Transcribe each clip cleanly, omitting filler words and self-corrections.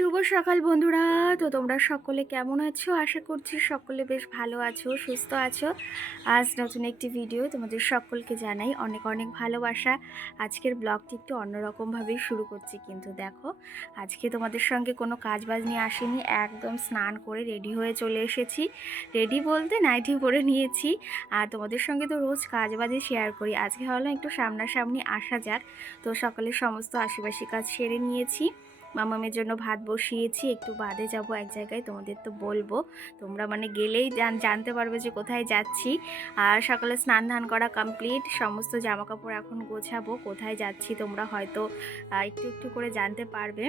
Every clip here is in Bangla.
শুভ সকাল বন্ধুরা। তো তোমরা সকলে কেমন আছো? আশা করছি সকলে বেশ ভালো আছো, সুস্থ আছো। আজ নতুন একটি ভিডিও তোমাদের সকলকে জানাই অনেক অনেক ভালোবাসা। আজকের ব্লগটি একটু অন্যরকমভাবেই শুরু করছি, কিন্তু দেখো আজকে তোমাদের সঙ্গে কোনো কাজ বাজ নিয়ে আসিনি, একদম স্নান করে রেডি হয়ে চলে এসেছি। রেডি বলতে নাইটি পরে নিয়েছি। আর তোমাদের সঙ্গে তো রোজ কাজ বাজে শেয়ার করি, আজকে ভাবলাম একটু সামনাসামনি আসা যাক। তো সকালে সমস্ত আশিবাসী কাজ সেরে নিয়েছি। মামামের জন্য ভাত বসিয়েছি, একটু বাদে যাব এক জায়গায়, তোমাদের তো বলবো। তোমরা মানে গেলেই জানতে পারবে যে কোথায় যাচ্ছি। আর সকালে স্নান ধান করা কমপ্লিট, সমস্ত জামা কাপড় এখন গোছাবো। কোথায় যাচ্ছি তোমরা হয়তো একটু একটু করে জানতে পারবে।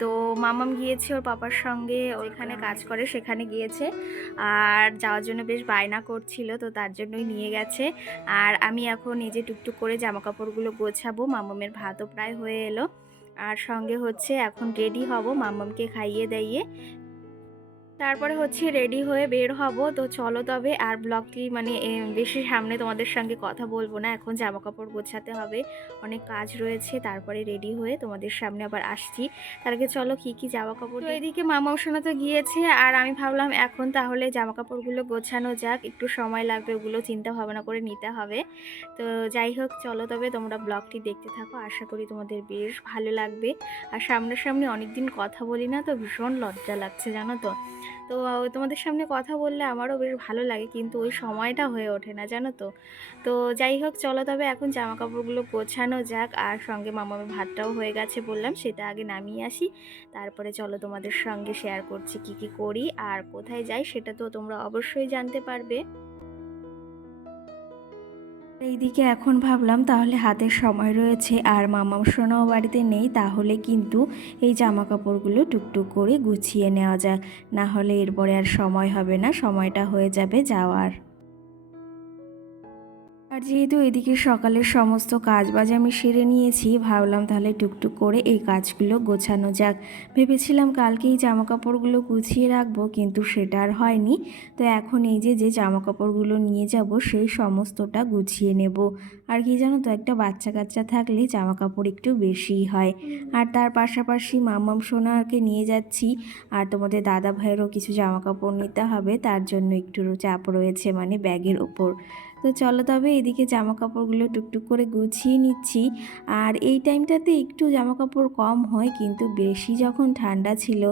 তো মামাম গিয়েছে ওর পাপার সঙ্গে, ওইখানে কাজ করে সেখানে গিয়েছে। আর যাওয়ার জন্য বেশ বায়না করছিল, তো তার জন্যই নিয়ে গেছে। আর আমি এখন নিজে টুকটুক করে জামা কাপড়গুলো গোছাবো। মামামের ভাতও প্রায় হয়ে এলো। আর সঙ্গে হচ্ছে এখন রেডি হব, মাম্মামকে খাইয়ে দাইয়ে তারপরে হচ্ছে রেডি হয়ে বের হব। তো চলো তবে, আর ব্লগটি মানে বেশি সামনে তোমাদের সঙ্গে কথা বলবো না, এখন জামা কাপড় গোছাতে হবে, অনেক কাজ রয়েছে। তারপরে রেডি হয়ে তোমাদের সামনে আবার আসছি। তার আগে চলো কি কি জামা কাপড়। তো এদিকে মামা ওখানে তো গিয়েছে, আর আমি ভাবলাম এখন তাহলে জামা কাপড়গুলো গোছানো যাক, একটু সময় লাগবে, ওগুলো চিন্তা ভাবনা করে নিতে হবে। তো যাই হোক, চলো তবে তোমরা ব্লগটি দেখতে থাকো, আশা করি তোমাদের বেশ ভালো লাগবে। আর সামনাসামনি অনেকদিন কথা বলি না, তো ভীষণ লজ্জা লাগছে জানো তো। তো তোমাদের সামনে কথা বললে আমারও বেশ ভালো লাগে, কিন্তু ওই সময়টা হয়ে ওঠে না জানো তো। তো যাই হোক, চলো তবে এখন জামা কাপড়গুলো গোছানো যাক। আর সঙ্গে মামামের ভাতটাও হয়ে গেছে বললাম, সেটা আগে নামিয়ে আসি। তারপরে চলো তোমাদের সঙ্গে শেয়ার করছি কি কি করি আর কোথায় যাই, সেটা তো তোমরা অবশ্যই জানতে পারবে। এইদিকে এখন ভাবলাম তাহলে হাতের সময় রয়েছে আর মামাম সোনাও বাড়িতে নেই, তাহলে কিন্তু এই জামা কাপড়গুলো টুকটুক করে গুছিয়ে নেওয়া যাক। না হলে এরপরে আর সময় হবে না, সময়টা হয়ে যাবে যাওয়ার। আর যেহেতু এদিকে সকালের সমস্ত কাজ বাজ আমি সেরে নিয়েছি, ভাবলাম তাহলে টুকটুক করে এই কাজগুলো গোছানো যাক। ভেবেছিলাম কালকেই জামা কাপড়গুলো গুছিয়ে রাখবো, কিন্তু সেটা আর হয়নি। তো এখন এই যে যে জামা কাপড়গুলো নিয়ে যাব সেই সমস্তটা গুছিয়ে নেব। আর কি জানো তো, একটা বাচ্চা কাচ্চা থাকলে জামা কাপড় একটু বেশিই হয়। আর তার পাশাপাশি মাম্মাম সোনাকে নিয়ে যাচ্ছি, আর তোমাদের দাদা ভাইয়েরও কিছু জামা কাপড় নিতে হবে, তার জন্য একটু চাপ রয়েছে মানে ব্যাগের ওপর। তো চলো তবে এদিকে জামা কাপড়গুলো টুকটুক করে গুছিয়ে নিচ্ছি। আর এই টাইমটাতে একটু জামা কাপড় কম হয়, কিন্তু বেশি যখন ঠান্ডা ছিল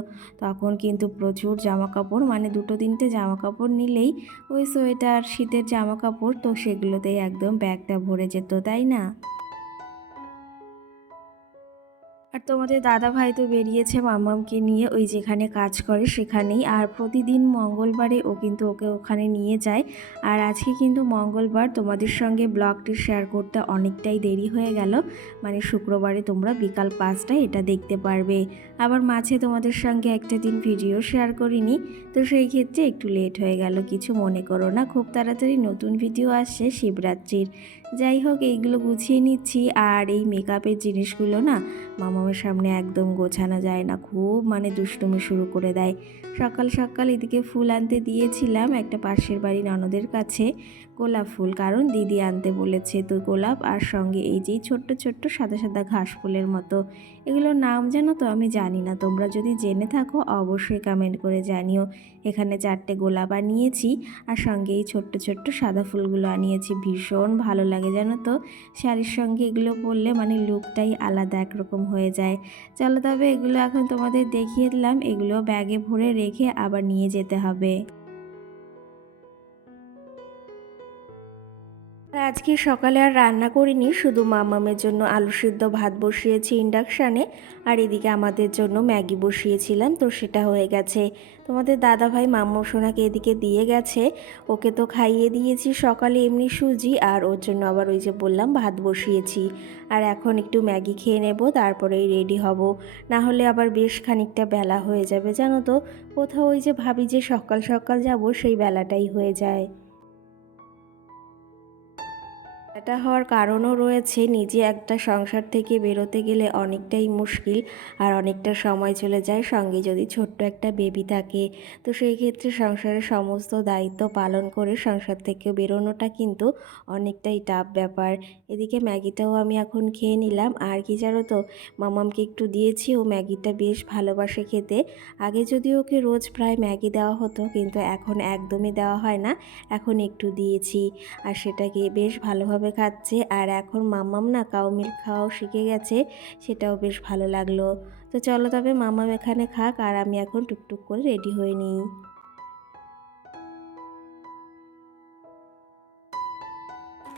তখন কিন্তু প্রচুর জামা কাপড়, মানে দুটো তিনটে জামা কাপড় নিলেই ওই সোয়েটার শীতের জামা কাপড়, তো সেগুলোতেই একদম ব্যাগটা ভরে যেত, তাই না? আর তোমাদের দাদা ভাই তো বেরিয়েছে মাম্মামকে নিয়ে ওই যেখানে কাজ করে সেখানেই, আর প্রতিদিন মঙ্গলবারে ও কিন্তু ওকে ওখানে নিয়ে যায়। আর আজকে কিন্তু মঙ্গলবার, তোমাদের সঙ্গে ব্লগটি শেয়ার করতে অনেকটাই দেরি হয়ে গেল, মানে শুক্রবারে তোমরা বিকাল 5টায় এটা দেখতে পারবে। আবার মাঝে তোমাদের সঙ্গে একটা দিন ভিডিও শেয়ার করিনি, তো সেই ক্ষেত্রে একটু লেট হয়ে গেল, কিছু মনে করো না, খুব তাড়াতাড়ি নতুন ভিডিও আসছে শিবরাত্রির। যাই হোক, এইগুলো গুছিয়ে নিচ্ছি। আর এই মেকআপের জিনিসগুলো না মামামের সামনে একদম গোছানো যায় না, খুব মানে দুষ্টুমি শুরু করে দেয়। সকাল সকাল এদিকে ফুল আনতে দিয়েছিলাম একটা পাশের বাড়ি ননদের কাছে, গোলাপ ফুল, কারণ দিদি আনতে বলেছে। তো গোলাপ আর সঙ্গে এই যে ছোট্ট ছোট্ট সাদা সাদা ঘাস ফুলের মতো, এগুলোর নাম জানো তো? আমি জানি না, তোমরা যদি জেনে থাকো অবশ্যই কমেন্ট করে জানিও। এখানে 4টে গোলাপ আনিয়েছি, আর সঙ্গে এই ছোট্ট ছোট্ট সাদা ফুলগুলো আনিয়েছি, ভীষণ ভালো লাগে জানো তো। শাড়ির সঙ্গে এগুলো পরলে মানে লুকটাই আলাদা একরকম হয়ে যায়। চলো তবে এগুলো এখন তোমাদের দেখিয়ে দিলাম, এগুলো ব্যাগে ভরে রেখে আবার নিয়ে যেতে হবে। আর আজকে সকালে আর রান্না করিনি, শুধু মামামের জন্য আলু সিদ্ধ ভাত বসিয়েছি ইন্ডাকশানে, আর এদিকে আমাদের জন্য ম্যাগি বসিয়েছিলাম, তো সেটা হয়ে গেছে। তোমাদের দাদাভাই মাম্মু সোনাকে এদিকে দিয়ে গেছে, ওকে তো খাইয়ে দিয়েছি সকালে এমনি সুজি, আর ওর জন্য আবার ওই যে বললাম ভাত বসিয়েছি। আর এখন একটু ম্যাগি খেয়ে নেব, তারপরেই রেডি হব, না হলে আবার বেশ খানিকটা বেলা হয়ে যাবে জানো তো। কোথাও ওই যে ভাবি যে সকাল সকাল যাব, সেই বেলাটাই হয়ে যায়। এটা হওয়ার কারণও রয়েছে, নিজে একটা সংসার থেকে বেরোতে গেলে অনেকটাই মুশকিল আর অনেকটা সময় চলে যায়, সঙ্গে যদি ছোট্ট একটা বেবি থাকে তো সেই ক্ষেত্রে সংসারের সমস্ত দায়িত্ব পালন করে সংসার থেকে বেরোনোটা কিন্তু অনেকটাই টাফ ব্যাপার। এদিকে ম্যাগিটাও আমি এখন খেয়ে নিলাম, আর কি জানো তো, মামামকে একটু দিয়েছি, ও ম্যাগিটা বেশ ভালোবাসে খেতে। আগে যদিও ওকে রোজ প্রায় ম্যাগি দেওয়া হতো, কিন্তু এখন একদমই দেওয়া হয় না, এখন একটু দিয়েছি আর সেটাকে বেশ ভালোভাবে খাচ্ছে। আর এখন মাম্মাম না কাউ মিল্ক খাওয়াও শিখে গেছে, সেটাও বেশ ভালো লাগলো। তো চলো তবে মাম্মাম এখানে খাক, আর আমি এখন টুকটুক করে রেডি হয়ে নিই।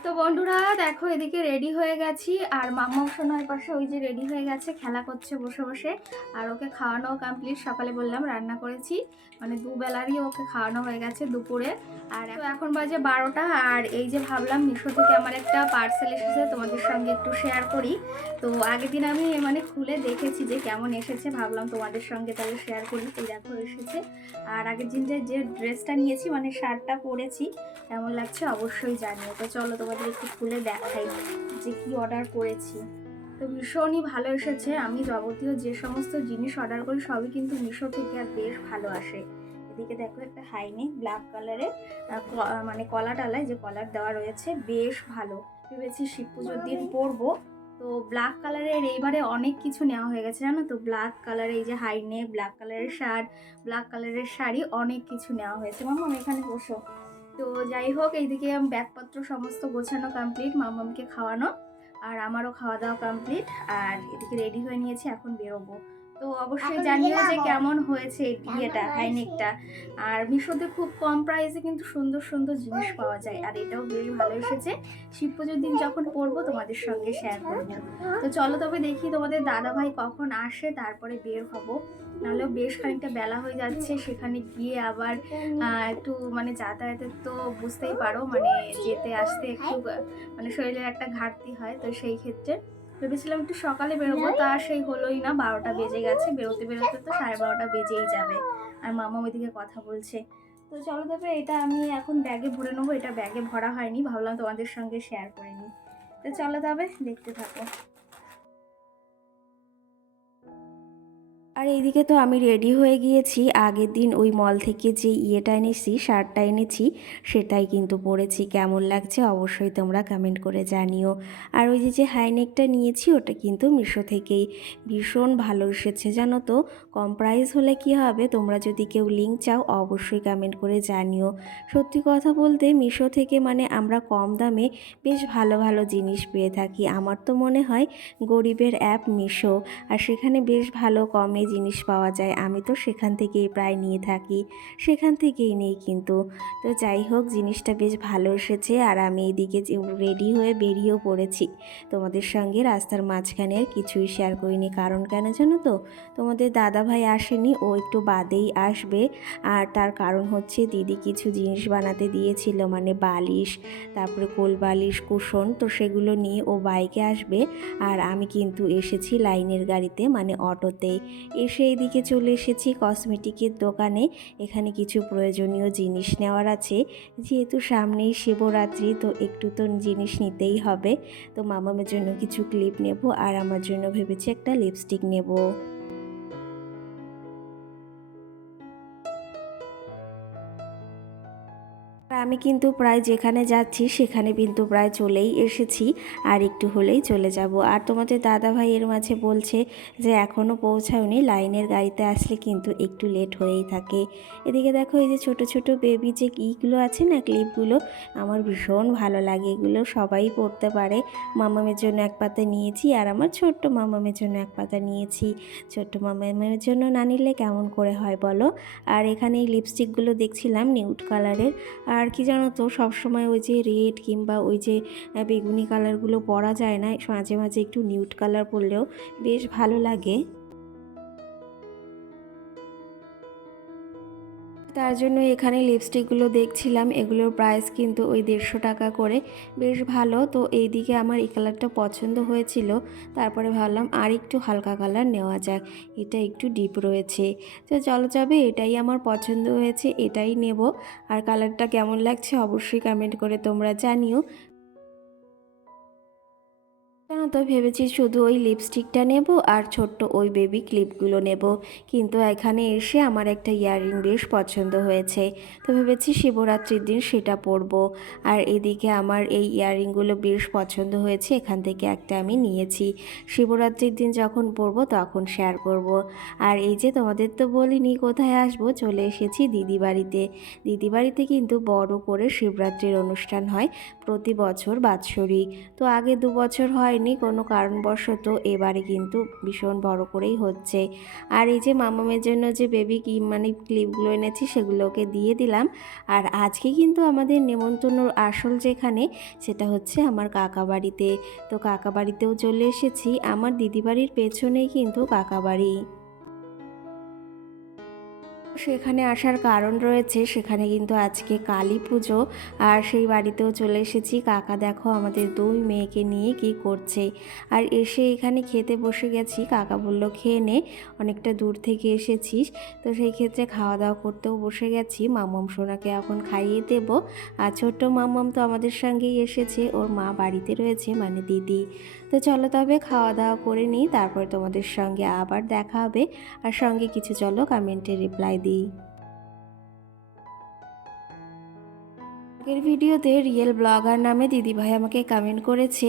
তো বন্ধুরা দেখো, এদিকে রেডি হয়ে গেছি, আর মাম্মাও সোনার পাশে ওই যে রেডি হয়ে গেছে, খেলা করছে বসে বসে। আর ওকে খাওয়ানো কমপ্লিট, সকালে বললাম রান্না করেছি, মানে দুবেলারই ওকে খাওয়ানো হয়ে গেছে দুপুরে। আর এখন বাজে 12টা। আর এই যে ভাবলাম মিশো থেকে আমার একটা পার্সেল এসেছে, তোমাদের সঙ্গে একটু শেয়ার করি। তো আগের দিন আমি মানে খুলে দেখেছি যে কেমন এসেছে, ভাবলাম তোমাদের সঙ্গে তাহলে শেয়ার করি। তো দেখো এসেছে। আর আগের দিন যে ড্রেসটা নিয়েছি, মানে শার্টটা পরেছি, কেমন লাগছে অবশ্যই জানিও। তো চলো তোমাদের একটু খুলে দেখাই যে কি অর্ডার করেছি। তো ভীষণই ভালো এসেছে। আমি যাবতীয় যে সমস্ত জিনিস অর্ডার করি সবই কিন্তু মিশো থেকে, আর বেশ ভালো আসে। এদিকে দেখো একটা হাইনেক ব্ল্যাক কালারের, মানে কলা টালায় যে কলার দেওয়া রয়েছে, বেশ ভালো। ভেবেছি শিব পুজোর দিন পরবো। তো ব্ল্যাক কালারের এইবারে অনেক কিছু নেওয়া হয়ে গেছে জানো তো। ব্ল্যাক কালারের এই যে হাইনেক, ব্ল্যাক কালারের শার্ট, ব্ল্যাক কালারের শাড়ি, অনেক কিছু নেওয়া হয়েছে। মামা এখানে বসো। তো যাই হোক, এইদিকে ব্যাগপত্র সমস্ত গোছানো কমপ্লিট, মামামকে খাওয়ানো, আর আমারও খাওয়া দাওয়া কমপ্লিট। আর এদিকে রেডি হয়ে নিয়েছি, এখন বেরোবো। তো অবশ্যই জানিও যে কেমন হয়েছে বিয়েটা, হাইনেকটা। আর মিশোতে খুব কম প্রাইসে কিন্তু সুন্দর সুন্দর জিনিস পাওয়া যায়, আর এটাও বেশ ভালো এসেছে। শিব পুজোর দিন যখন পরবো তোমাদের সঙ্গে শেয়ার করবো। তো চলো তবে দেখি তোমাদের দাদা ভাই কখন আসে, তারপরে বের হবো। নাহলেও বেশ খানিকটা বেলা হয়ে যাচ্ছে, সেখানে গিয়ে আবার একটু মানে যাতায়াতের তো বুঝতেই পারো, মানে যেতে আসতে একটু মানে শরীরের একটা ঘাটতি হয়। তো সেই ক্ষেত্রে ভেবেছিলাম একটু সকালে বেরোবো, তা সেই হলোই না, 12টা বেজে গেছে। বেরোতে বেরোতে তো 12:30 বেজেই যাবে। আর মামা ওইদিকে কথা বলছে। তো চলো তবে এটা আমি এখন ব্যাগে ভরে নেবো, এটা ব্যাগে ভরা হয়নি, ভাবলাম তোমাদের সঙ্গে শেয়ার করে নিই। তো চলো তবে দেখতে থাকো। আর এইদিকে তো আমি রেডি হয়ে গিয়েছি, আগের দিন ওই মল থেকে যে ইয়েটা এনেছি, শার্টটা এনেছি, সেটাই কিন্তু পরেছি। কেমন লাগছে অবশ্যই তোমরা কমেন্ট করে জানিও। আর ওই যে হাইনেকটা নিয়েছি, ওটা কিন্তু মিশো থেকেই, ভীষণ ভালো এসেছে জানো তো। কম প্রাইস হলে কি হবে, তোমরা যদি কেউ লিঙ্ক চাও অবশ্যই কমেন্ট করে জানিও। সত্যি কথা বলতে মিশো থেকে মানে আমরা কম দামে বেশ ভালো ভালো জিনিস পেয়ে থাকি। আমার তো মনে হয় গরিবের অ্যাপ মিশো, আর সেখানে বেশ ভালো কমে জিনিস পাওয়া যায়। আমি তো সেখান থেকেই প্রায় নিয়ে থাকি, সেখান থেকেই নেই কিন্তু। তো যাই হোক, জিনিসটা বেশ ভালো এসেছে। আর আমি এদিকে রেডি হয়ে বেরিয়েও পড়েছি। তোমাদের সঙ্গে রাস্তার মাঝখানে আর কিছুই শেয়ার করিনি, কারণ কেন জানো তো, তোমাদের দাদা ভাই আসেনি, ও একটু বাদেই আসবে। আর তার কারণ হচ্ছে দিদি কিছু জিনিস বানাতে দিয়েছিল, মানে বালিশ, তারপরে কোল বালিশ, কুশন, তো সেগুলো নিয়ে ও বাইকে আসবে। আর আমি কিন্তু এসেছি লাইনের গাড়িতে, মানে অটোতে। এসে এইদিকে চলে এসেছি কসমেটিকের দোকানে। এখানে কিছু প্রয়োজনীয় জিনিস নেওয়ার আছে, যেহেতু সামনেই শিবরাত্রি, তো একটু তো জিনিস নিতেই হবে। তো মামামের জন্য কিছু ক্লিপ নেব, আর আমার জন্য ভেবেছি একটা লিপস্টিক নেব। আমি কিন্তু প্রায় যেখানে যাচ্ছি সেখানে কিন্তু প্রায় চলেই এসেছি, আর একটু হলেই চলে যাব। আর তোমাদের দাদা ভাই এর মাঝে বলছে যে এখনও পৌঁছাওনি, লাইনের গাড়িতে আসলে কিন্তু একটু লেট হয়েই থাকে। এদিকে দেখো, এই যে ছোট ছোট বেবি যে ইগুলো আছে না, ক্লিপগুলো, আমার ভীষণ ভালো লাগে, এগুলো সবাই পরতে পারে। মামামের জন্য এক পাতা নিয়েছি, আর আমার ছোট্ট মামামের জন্য এক পাতা নিয়েছি। ছোট্ট মামামের জন্য না নিলে কেমন করে হয় বলো। আর এখানে এই লিপস্টিকগুলো দেখছিলাম নিউড কালারের। আর কি জানো তো, সবসময় ওই যে রেড কিংবা ওই যে বেগুনি কালারগুলো পরা যায় না, মাঝে মাঝে একটু নিউড কালার পরলেও বেশ ভালো লাগে। তার জন্য এখানে লিপস্টিকগুলো দেখছিলাম, এগুলোর প্রাইস কিন্তু ওই 150 টাকা করে, বেশ ভালো। তো এইদিকে আমার এই কালারটা পছন্দ হয়েছিল, তারপরে ভাবলাম আর একটু হালকা কালার নেওয়া যাক, এটা একটু ডিপ রয়েছে। তো চলো যাবে, এটাই আমার পছন্দ হয়েছে, এটাই নেব। আর কালারটা কেমন লাগছে অবশ্যই কমেন্ট করে তোমরা জানিও। তো ভেবেছি শুধু ওই লিপস্টিকটা নেব আর ছোট্ট ওই বেবি ক্লিপগুলো নেব, কিন্তু এখানে এসে আমার একটা ইয়াররিং বেশ পছন্দ হয়েছে। তো ভেবেছি শিবরাত্রির দিন সেটা পরবো। আর এদিকে আমার এই ইয়াররিংগুলো বেশ পছন্দ হয়েছে, এখান থেকে একটা আমি নিয়েছি। শিবরাত্রির দিন যখন পরবো তখন শেয়ার করব। আর এই যে তোমাদের তো বলিনি কোথায় আসবো, চলে এসেছি দিদি বাড়িতে। দিদি বাড়িতে কিন্তু বড় করে শিবরাত্রির অনুষ্ঠান হয় প্রতি বছর বাৎসরিক। তো আগে 2 বছর হয়নি কোনো কারণবশত, এবারে কিন্তু ভীষণ বড় করেই হচ্ছে। আর এই যে মামামের জন্য যে বেবি কি মানে ক্লিপগুলো এনেছি সেগুলোকে দিয়ে দিলাম। আর আজকে কিন্তু আমাদের নেমন্তন্নর আসল যেখানে সেটা হচ্ছে আমার কাকা বাড়িতে। তো কাকা বাড়িতেও চলে এসেছি, আমার দিদি বাড়ির পেছনেই কিন্তু কাকা বাড়ি। সেখানে আসার কারণ রয়েছে, সেখানে কিন্তু আজকে কালী পুজো। আর সেই বাড়িতেও চলে এসেছি। কাকা দেখো আমাদের 2 মেয়েকে নিয়ে কি করছে। আর এসে এখানে খেতে বসে গেছি। কাকা বলল খেয়ে নে, অনেকটা দূর থেকে এসেছিস। তো সেই ক্ষেত্রে খাওয়া দাওয়া করতেও বসে গেছি। মাম্মাম সোনাকে এখন খাইয়ে দেব। আর ছোট্ট মাম্মাম তো আমাদের সঙ্গেই এসেছে, ওর মা বাড়িতে রয়েছে মানে দিদি। তো চলো তবে খাওয়া দাওয়া করে নিই, তারপর তোমাদের সঙ্গে আবার দেখা হবে। আর সঙ্গে কিছু চলো কমেন্টে রিপ্লাই দিই। আগের ভিডিওতে রিয়েল ব্লগার নামে দিদিভাই আমাকে কমেন্ট করেছে,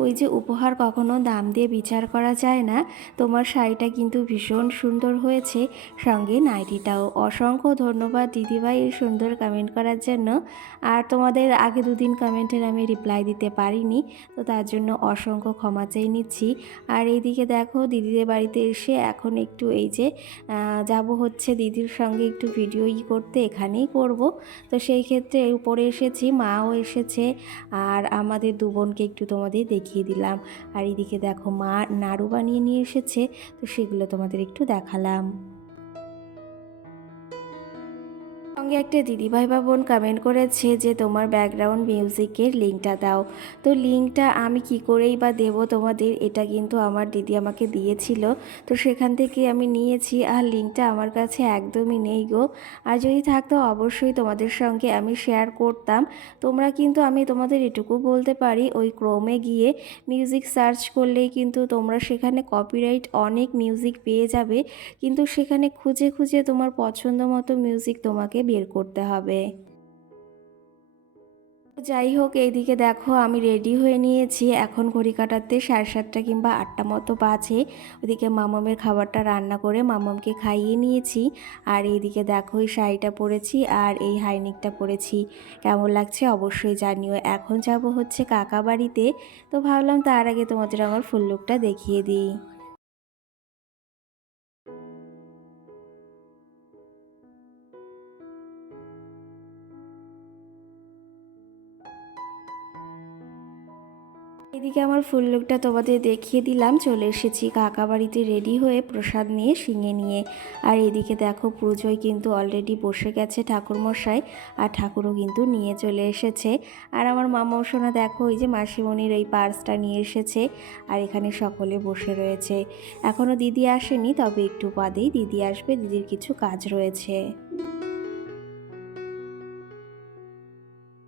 ওই যে উপহার কখনো দাম দিয়ে বিচার করা যায় না, তোমার শাড়িটা কিন্তু ভীষণ সুন্দর হয়েছে, সঙ্গে নাইটিটাও। অসংখ্য ধন্যবাদ দিদিভাই এই সুন্দর কমেন্ট করার জন্য। আর তোমাদের আগে 2 দিন কমেন্টের আমি রিপ্লাই দিতে পারিনি, তো তার জন্য অসংখ্য ক্ষমা চেয়ে নিচ্ছি। আর এইদিকে দেখো দিদিদের বাড়িতে এসে এখন একটু এই যে যাব হচ্ছে দিদির সঙ্গে একটু ভিডিও করতে, এখানেই করব। তো সেই ক্ষেত্রে উপরে এসেছি, মাও এসেছে। আর আমাদের 2 বোনকে একটু তোমাদের দেখিয়ে দিলাম। আর এদিকে দেখো মা নাড়ু বানিয়ে নিয়ে এসেছে, তো সেগুলো তোমাদের একটু দেখালাম। সঙ্গে একটা দিদিভাই বা বোন কমেন্ট করেছে যে তোমার ব্যাকগ্রাউন্ড মিউজিকের লিঙ্কটা দাও। তো লিঙ্কটা আমি কি করেই বা দেবো তোমাদের, এটা কিন্তু আমার দিদি আমাকে দিয়েছিল, তো সেখান থেকে আমি নিয়েছি। আর লিঙ্কটা আমার কাছে একদমই নেই গো। আর যদি থাকতো অবশ্যই তোমাদের সঙ্গে আমি শেয়ার করতাম। তোমরা কিন্তু, আমি তোমাদের এটুকু বলতে পারি, ওই ক্রোমে গিয়ে মিউজিক সার্চ করলেই কিন্তু তোমরা সেখানে কপিরাইট অনেক মিউজিক পেয়ে যাবে, কিন্তু সেখানে খুঁজে খুঁজে তোমার পছন্দ মতো মিউজিক তোমাকে বের করতে হবে। যাই হোক, এইদিকে দেখো আমি রেডি হয়ে নিয়েছি, এখন ঘড়ি কাটাতে 7:30 কিংবা 8টা মতো বাজে। ওদিকে মামামের খাবারটা রান্না করে মামামকে খাইয়ে নিয়েছি। আর এইদিকে দেখো এই শাড়িটা পরেছি আর এই হাইনেকটা পরেছি, কেমন লাগছে অবশ্যই জানিও। এখন যাব হচ্ছে কাকা বাড়িতে, তো ভাবলাম তার আগে তোমাদের আমার ফুল লুকটা দেখিয়ে দিই। এদিকে আমার ফুল লুকটা তোমাদের দেখিয়ে দিলাম। চলে এসেছি কাকা বাড়িতে রেডি হয়ে প্রসাদ নিয়ে শিঙে নিয়ে। আর এদিকে দেখো পুজোয় কিন্তু অলরেডি বসে গেছে ঠাকুরমশাই, আর ঠাকুরও কিন্তু নিয়ে চলে এসেছে। আর আমার মামাও সোনা দেখো ওই যে মাসিমণির এই পার্সটা নিয়ে এসেছে। আর এখানে সকলে বসে রয়েছে। এখনও দিদি আসেনি, তবে একটু বাদেই দিদি আসবে, দিদির কিছু কাজ রয়েছে।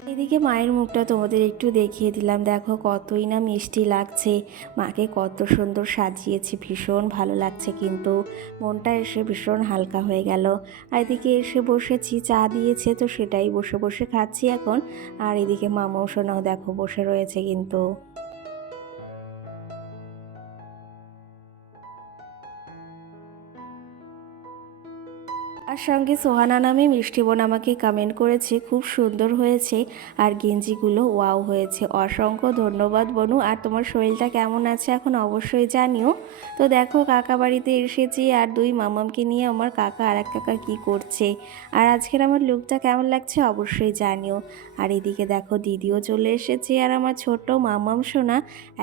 এদিকে মায়ের মুখটা তোমাদের একটু দেখিয়ে দিলাম, দেখো কতই না মিষ্টি লাগছে। মাকে কত সুন্দর সাজিয়েছি, ভীষণ ভালো লাগছে, কিন্তু মনটা এসে ভীষণ হালকা হয়ে গেল। আর এদিকে এসে বসেছি, চা দিয়েছে তো সেটাই বসে বসে খাচ্ছি এখন। আর এদিকে মামাও সোনাও দেখো বসে রয়েছে কিন্তু। আর সঙ্গে সোহানা নামে মিষ্টি বোন আমাকে কমেন্ট করেছে খুব সুন্দর হয়েছে, আর গেঞ্জিগুলো ওয়াও হয়েছে। অসংখ্য ধন্যবাদ বনু। আর তোমার শরীরটা কেমন আছে এখন অবশ্যই জানিও। তো দেখো কাকা বাড়িতে এসেছি, আর 2 মামামকে নিয়ে আমার কাকা আর এক কাকা কী করছে। আর আজকের আমার লুকটা কেমন লাগছে অবশ্যই জানিও। আর এদিকে দেখো দিদিও চলে এসেছে, আর আমার ছোট্ট মামাম সোনা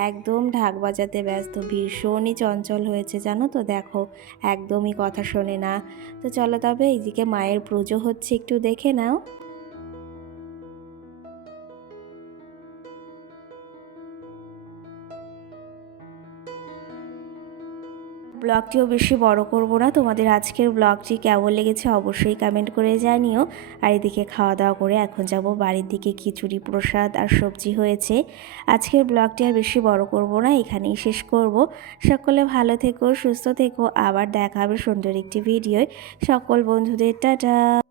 একদম ঢাক বাজাতে ব্যস্ত, ভীষণই চঞ্চল হয়েছে জানো তো, দেখো একদমই কথা শোনে না। তো চলো তবে এইদিকে মায়ের পুজো হচ্ছে, একটু দেখে নাও। ব্লগটিও বেশি বড় করব না। তোমাদের আজকের ব্লগটি কেমন লেগেছে অবশ্যই কমেন্ট করে জানিও। আর এদিকে খাওয়া দাওয়া করে এখন যাব বাড়ির দিকে। খিচুড়ি প্রসাদ আর সবজি হয়েছে। আজকের ব্লগটি আর বেশি বড় করব না, এখানেই শেষ করব। সকলে ভালো থেকো, সুস্থ থেকো, আবার দেখা হবে সুন্দর একটি ভিডিওয়। সকল বন্ধুদের টাটা।